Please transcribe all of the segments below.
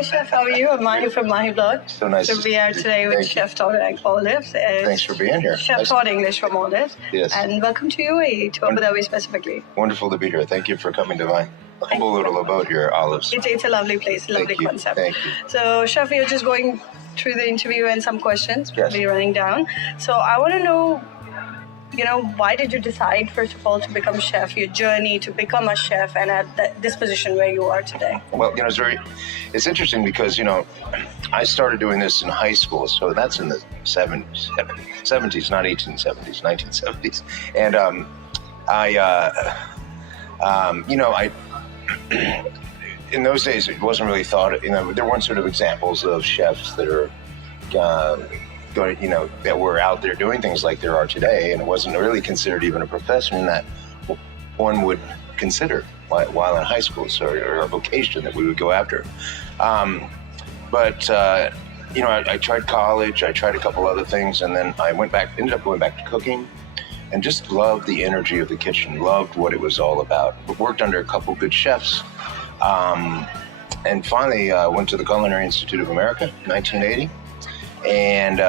Hi, Chef. How are you? I'm Mahi from Mahiblog. So nice. So we are today with Chef Todd English. Thanks for being here. Chef Todd English from Olives. Yes. And welcome to UAE, to Abu Dhabi specifically. Wonderful to be here. Thank you for coming to my humble little abode here, Olives. It's a lovely place, lovely concept. Thank you. So, Chef, you're just going through the interview and some questions. Yes. We'll be running down. So I want to know, why did you decide, first of all, to become a chef, your journey to become a chef and at this position where you are today? Well, it's interesting because, I started doing this in high school, so that's in the 70s, not 1870s, 1970s. And in those days, it wasn't really thought, there weren't sort of examples of chefs that are that were out there doing things like there are today, and it wasn't really considered even a profession that one would consider while in high school, or a vocation that we would go after. I tried college, I tried a couple other things, and then I ended up going back to cooking, and just loved the energy of the kitchen, loved what it was all about. Worked under a couple good chefs, and finally went to the Culinary Institute of America in 1980. And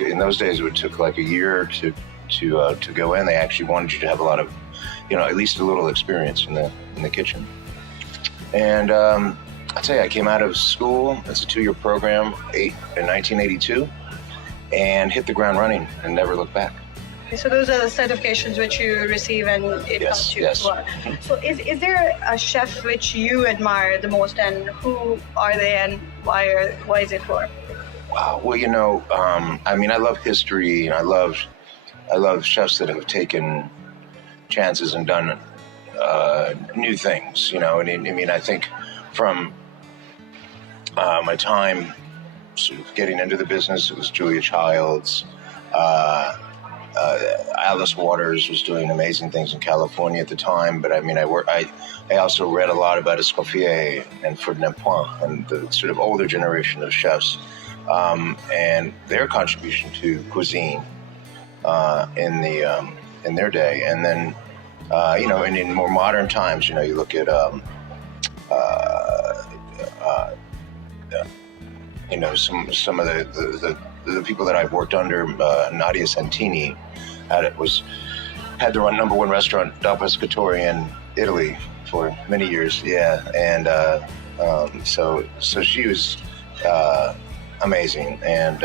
in those days, it took like a year to go in. They actually wanted you to have a lot of, at least a little experience in the kitchen. And I'll tell you, I came out of school. It's a 2-year program, in 1982, and hit the ground running and never looked back. So those are the certifications which you receive, and it comes to you as well. So is there a chef which you admire the most, and who are they, and why is it for? Wow. Well, I love history, and I love chefs that have taken chances and done new things. I think from my time sort of getting into the business, it was Julia Childs. Alice Waters was doing amazing things in California at the time, but I also read a lot about Escoffier and Ferdinand Point and the sort of older generation of chefs, and their contribution to cuisine in their day. And then and in more modern times, you look at some of the people that I've worked under. Nadia Santini had the number one restaurant, Del Pescatore, in Italy for many years. Yeah, and so she was amazing. And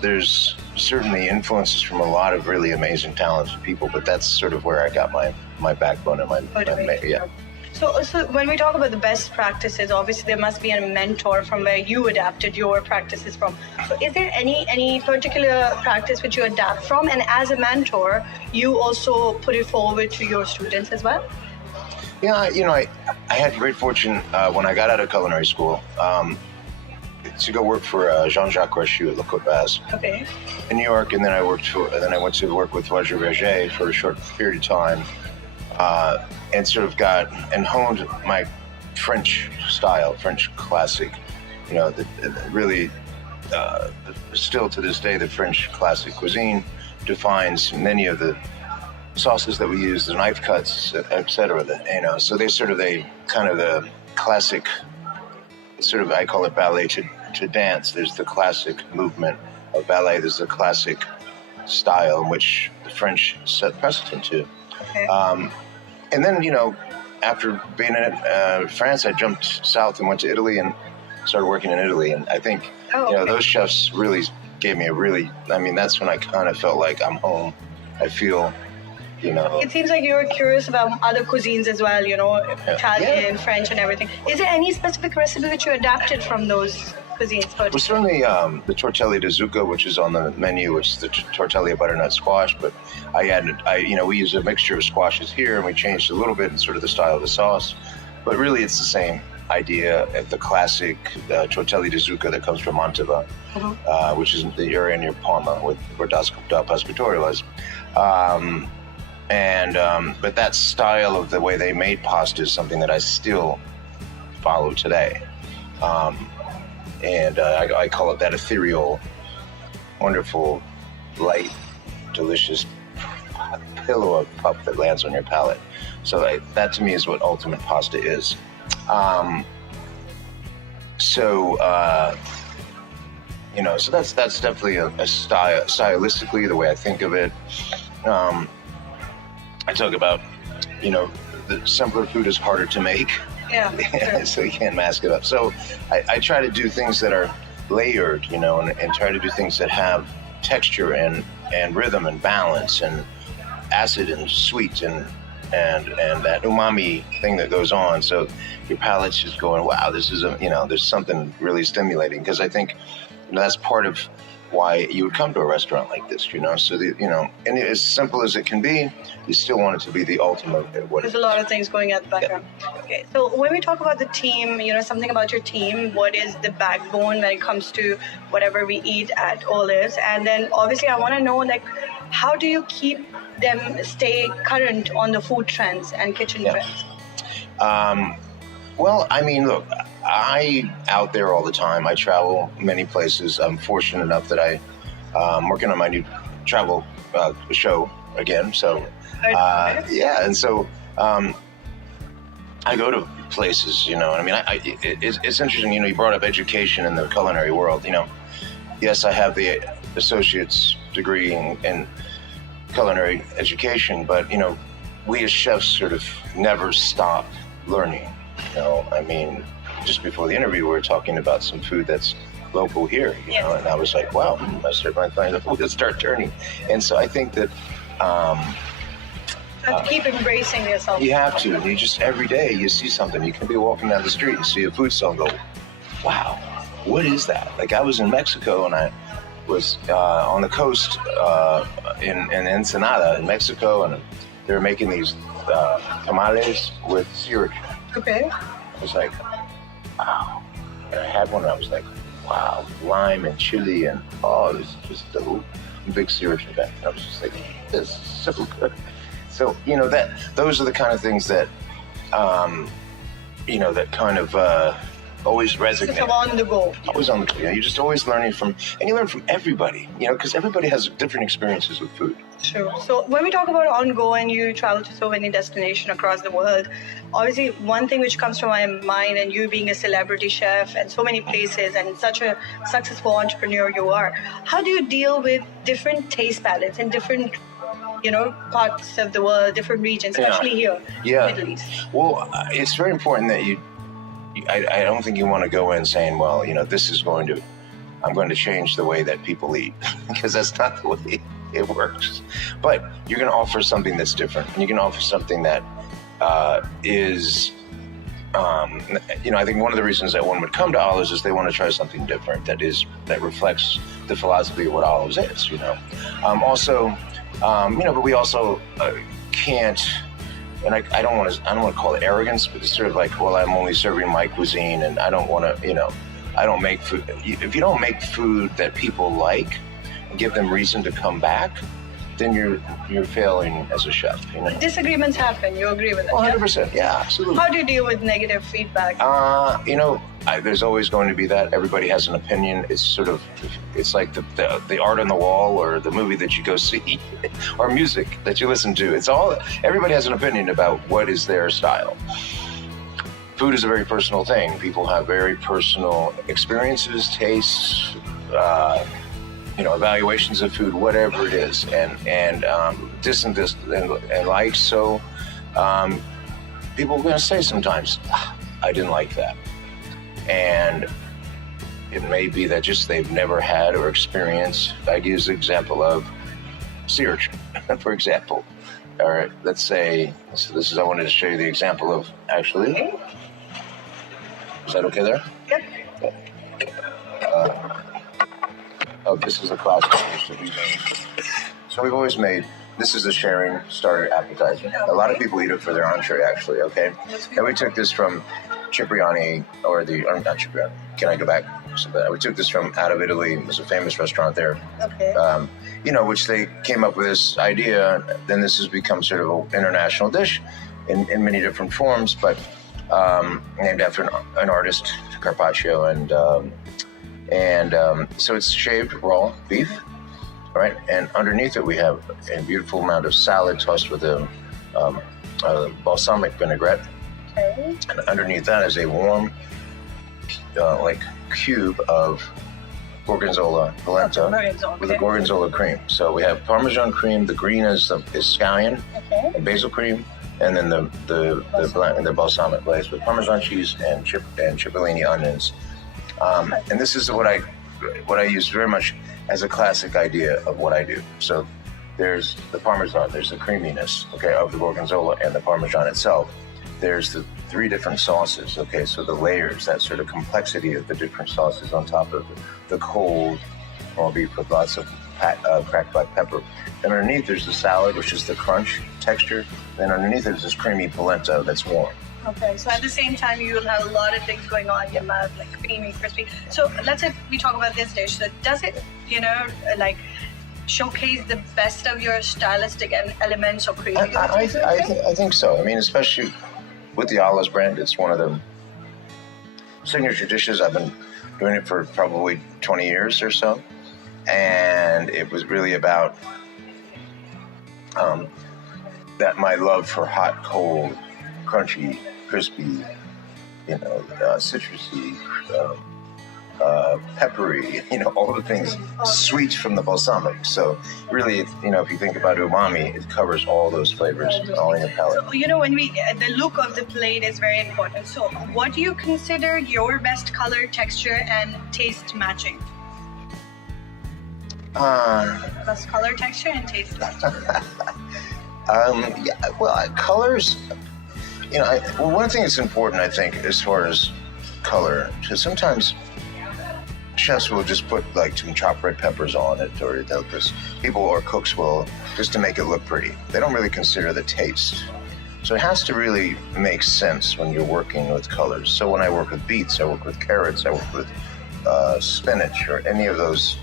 there's certainly influences from a lot of really amazing, talented people, but that's sort of where I got my backbone and my. So when we talk about the best practices, obviously there must be a mentor from where you adapted your practices from. So is there any particular practice which you adapt from, and as a mentor, you also put it forward to your students as well? Yeah, I had great fortune when I got out of culinary school to go work for Jean-Jacques Rochu at Le Côte Basque in New York, and then I went to work with Roger Verger for a short period of time. And sort of honed my French style, French classic, really still to this day, the French classic cuisine defines many of the sauces that we use, the knife cuts, etc. So they kind of the classic, I call it ballet to dance. There's the classic movement of ballet. There's the classic style in which the French set precedent to. And then, after being in France, I jumped south and went to Italy and started working in Italy. And I think, those chefs really gave me that's when I kind of felt like I'm home. I feel, It seems like you're curious about other cuisines as well, Italian, French, and everything. Is there any specific recipe which you adapted from those cuisines? Well, certainly the tortelli di zucca, which is on the menu, which is the tortelli of butternut squash. But we use a mixture of squashes here, and we changed a little bit in sort of the style of the sauce. But really, it's the same idea of the classic tortelli di zucca that comes from Mantova, which is the area near Parma, where Del Pescatore was. But that style of the way they made pasta is something that I still follow today. I call it that ethereal, wonderful, light, delicious pillow of puff that lands on your palate. So that to me is what ultimate pasta is. So so that's definitely a style, stylistically, the way I think of it. I talk about, the simpler food is harder to make. Yeah. So you can't mask it up. So I try to do things that are layered, and try to do things that have texture and rhythm and balance and acid and sweet and that umami thing that goes on. So your palate's just going, wow, this is there's something really stimulating, because I think that's part of why you would come to a restaurant like this, so and as simple as it can be, you still want it to be the ultimate. There's a lot of things going at the background. Yeah. Okay, so when we talk about the team, something about your team, what is the backbone when it comes to whatever we eat at Olives? And then obviously I want to know, how do you keep them stay current on the food trends and kitchen trends? Well, I mean, look, I out there all the time. I travel many places. I'm fortunate enough that I'm working on my new travel show again. So, and so I go to places, I mean, it's interesting, you brought up education in the culinary world. Yes, I have the associate's degree in culinary education, but, we as chefs sort of never stop learning. I mean, just before the interview, we were talking about some food that's local here, and I was like, wow, I might find the food that start turning. And so I think that you have to keep embracing yourself. You have to. And you just, every day you see something. You can be walking down the street and see a food stall and go, wow, what is that? Like, I was in Mexico, and I was on the coast in Ensenada in Mexico, and they were making these tamales with syrup. Okay. I was like, wow. And I had one, and I was like, wow, lime and chili, and it was just a big syrup event. And I was just like, this is so good. So, those are the kind of things that, that kind of always resonate. It's on the go. Always on the go. You're just always learning and you learn from everybody, because everybody has different experiences with food. Sure. So when we talk about on go and you travel to so many destinations across the world, obviously one thing which comes to my mind, and you being a celebrity chef and so many places and such a successful entrepreneur you are, how do you deal with different taste palettes in different parts of the world, different regions, especially here in the Middle East? Well, it's very important that I don't think you want to go in saying, well, I'm going to change the way that people eat, because that's not the way it works. But you're going to offer something that's different, and you're going to offer something that is, I think one of the reasons that one would come to Olives is they want to try something different that reflects the philosophy of what Olives is, Also, but we also can't, and I don't want to call it arrogance, but it's sort of like, well, I'm only serving my cuisine, and I don't want to, I don't make food. If you don't make food that people like and give them reason to come back, then you're failing as a chef. Disagreements happen. You agree with that? 100%. Yeah, absolutely. How do you deal with negative feedback? There's always going to be that. Everybody has an opinion. It's like the art on the wall, or the movie that you go see, or music that you listen to. Everybody has an opinion about what is their style. Food is a very personal thing. People have very personal experiences, tastes, evaluations of food, whatever it is, and likes. So people are going to say sometimes, I didn't like that. And it may be that just they've never had or experienced. I use the example of sea urchin, for example. All right, let's say, I wanted to show you the example of, actually, is that okay there? Yep. This is a classic dish that we made. So we've always made, this is the sharing starter appetizer. A lot of people eat it for their entree, actually, okay? And we took this from Cipriani, not Cipriani. Can I go back? So we took this from out of Italy. It was a famous restaurant there. Okay. Which they came up with this idea. Then this has become sort of an international dish in many different forms, but named after an artist, Carpaccio, and so it's shaved raw beef, right? And underneath it we have a beautiful amount of salad tossed with a balsamic vinaigrette. Okay. And underneath that is a warm, like cube of gorgonzola polenta with a gorgonzola cream. So we have Parmesan cream. The green is scallion, and basil cream, and then the balsamic glaze with Parmesan cheese and cipollini onions. And this is what I use very much as a classic idea of what I do. So there's the Parmesan, there's the creaminess, okay, of the gorgonzola and the Parmesan itself. There's the 3 different sauces, okay, so the layers, that sort of complexity of the different sauces on top of the cold raw beef with lots of cracked black pepper. And underneath there's the salad, which is the crunch texture. And underneath there's this creamy polenta that's warm. Okay, so at the same time, you will have a lot of things going on in your mouth, like creamy, crispy. So let's say we talk about this dish. So does it, like showcase the best of your stylistic elements or creativity? I think so. I mean, especially with the Olives brand, it's one of the signature dishes. I've been doing it for probably 20 years or so. And it was really about that my love for hot, cold, crunchy, crispy, citrusy, peppery, all the things, sweet from the balsamic. So really, if you think about umami, it covers all those flavors all in your palate. So, when the look of the plate is very important. So what do you consider your best color, texture, and taste matching? Best color, texture, and taste matching. Colors. One thing that's important, I think, as far as color, because sometimes chefs will just put like some chopped red peppers on it, or people or cooks will, just to make it look pretty. They don't really consider the taste. So it has to really make sense when you're working with colors. So when I work with beets, I work with carrots, I work with spinach, or any of those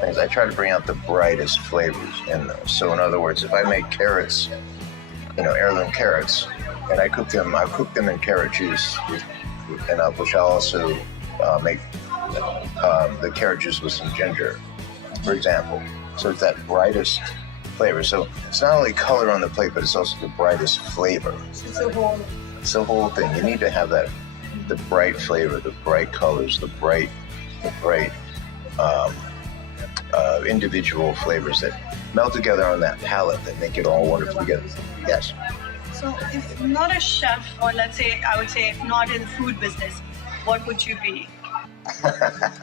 things, I try to bring out the brightest flavors in those. So in other words, if I make carrots, heirloom carrots, and I cook them in carrot juice, which I'll also make the carrot juice with some ginger, for example. So it's that brightest flavor. So it's not only color on the plate, but it's also the brightest flavor. It's the whole thing. You need to have the bright flavor, the bright colors, the bright individual flavors that melt together on that palate that make it all wonderful together. Yes. So if not a chef, or let's say, I would say, if not in the food business, what would you be?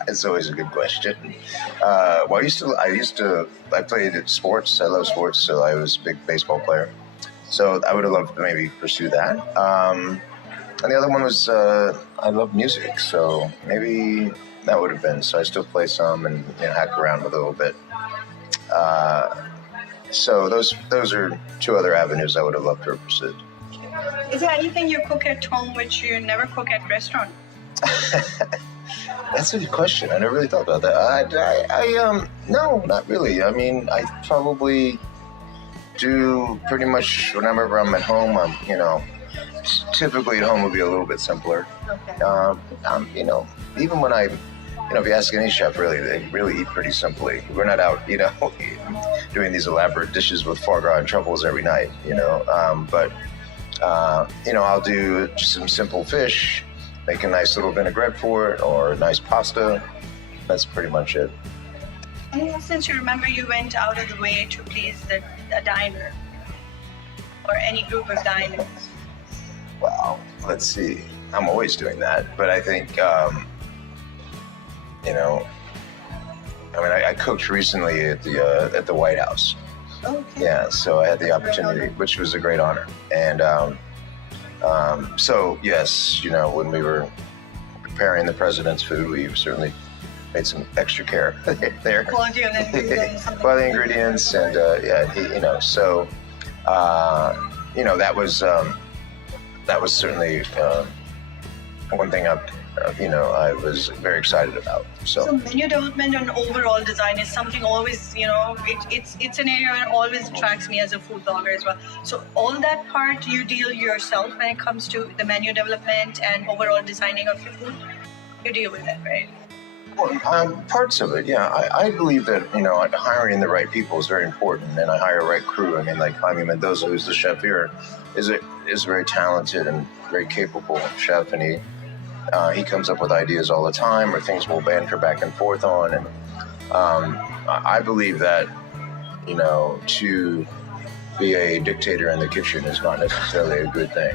It's always a good question. I played sports. I love sports, so I was a big baseball player. So I would have loved to maybe pursue that. And the other one was I love music, so maybe that would have been. So I still play some and hack around with a little bit. So those are 2 other avenues I would have loved to have pursued. Is there anything you cook at home which you never cook at restaurant? That's a good question. I never really thought about that. No, not really. I mean, I probably do pretty much whenever I'm at home. Typically at home would be a little bit simpler. Okay. Even when if you ask any chef, really, they really eat pretty simply. We're not out, doing these elaborate dishes with foie gras and truffles every night, But I'll do just some simple fish, make a nice little vinaigrette for it, or a nice pasta. That's pretty much it. Any instance you remember you went out of the way to please a diner, or any group of diners? Well, let's see. I'm always doing that, but I think, I cooked recently at the White House. Okay. Yeah, so I had the opportunity, which was a great honor. And so yes, when we were preparing the president's food, we certainly made some extra care there. Quality of ingredients. Quality ingredients, and so that was certainly one thing I was very excited about. So menu development and overall design is something always, it's an area that always attracts me as a food blogger as well. So all that part you deal yourself when it comes to the menu development and overall designing of your food, you deal with it, right? Well, parts of it, yeah. I believe that, hiring the right people is very important, and I hire a right crew. I mean, like Jaime Mendoza, who's the chef here, is a very talented and very capable chef, and he comes up with ideas all the time, or things we'll banter back and forth on. And I believe that, to be a dictator in the kitchen is not necessarily a good thing,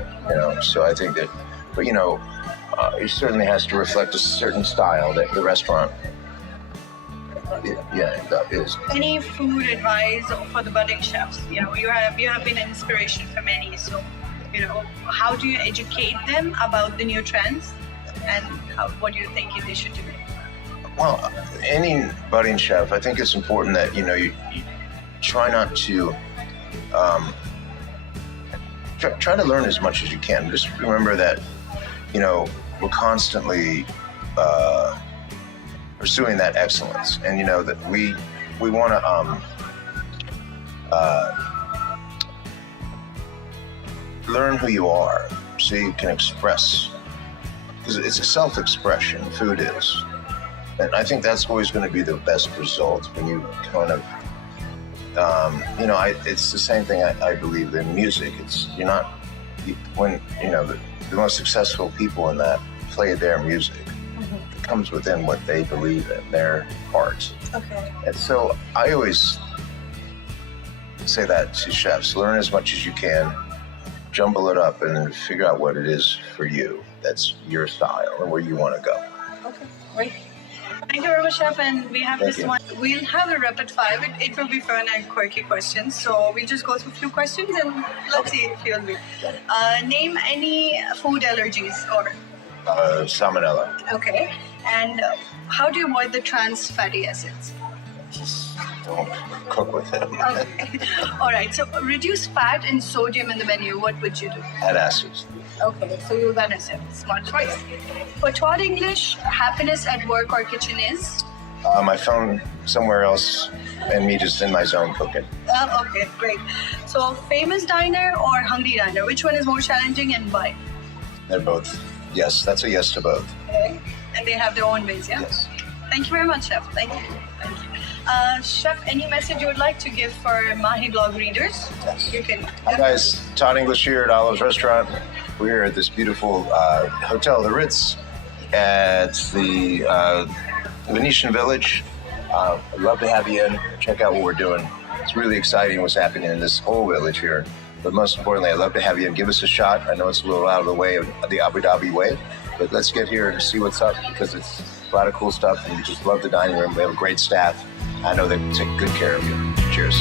So I think that, but it certainly has to reflect a certain style that the restaurant, is. Any food advice for the budding chefs? You have been an inspiration for many. So, how do you educate them about the new trends, and what do you think they should do? Well, any budding chef, I think it's important that you try not to try to learn as much as you can. Just remember that we're constantly pursuing that excellence, and that we want to learn who you are so you can express, because it's a self-expression. Food is, and I think that's always going to be the best result when you kind of it's the same thing I believe in music. The most successful people in that play their music. Mm-hmm. It comes within what they believe in, their heart. Okay. And so I always say that to chefs: learn as much as you can, jumble it up, and then figure out what it is for you. That's your style and where you want to go. Okay, great. Thank you very much, Chef. And we have this one. We'll have a rapid fire. It will be fun and quirky questions. So we'll just go through a few questions and let's see if you'll be. Name any food allergies or. Salmonella. Okay. And how do you avoid the trans fatty acids? Just don't cook with them. Okay. All right. So reduce fat and sodium in the menu. What would you do? Add acids. Okay. So you'll ban acid. Smart choice. For Todd English, happiness at work or kitchen is? My phone somewhere else and me just in my zone cooking. Okay, great. So famous diner or hungry diner? Which one is more challenging and why? They're both. Yes, that's a yes to both. Okay. And they have their own ways, yeah? Yes. Thank you very much, Chef. Thank you. Thank you. Chef, any message you would like to give for Mahiblog readers? Yes. You can. Hi guys, Todd English here at Olive's Restaurant. We're here at this beautiful hotel, the Ritz, at the Venetian Village. I'd love to have you in. Check out what we're doing. It's really exciting what's happening in this whole village here. But most importantly, I'd love to have you in. Give us a shot. I know it's a little out of the way of the Abu Dhabi way, but let's get here and see what's up, because it's a lot of cool stuff, and we just love the dining room. We have a great staff. I know they take good care of you. Cheers.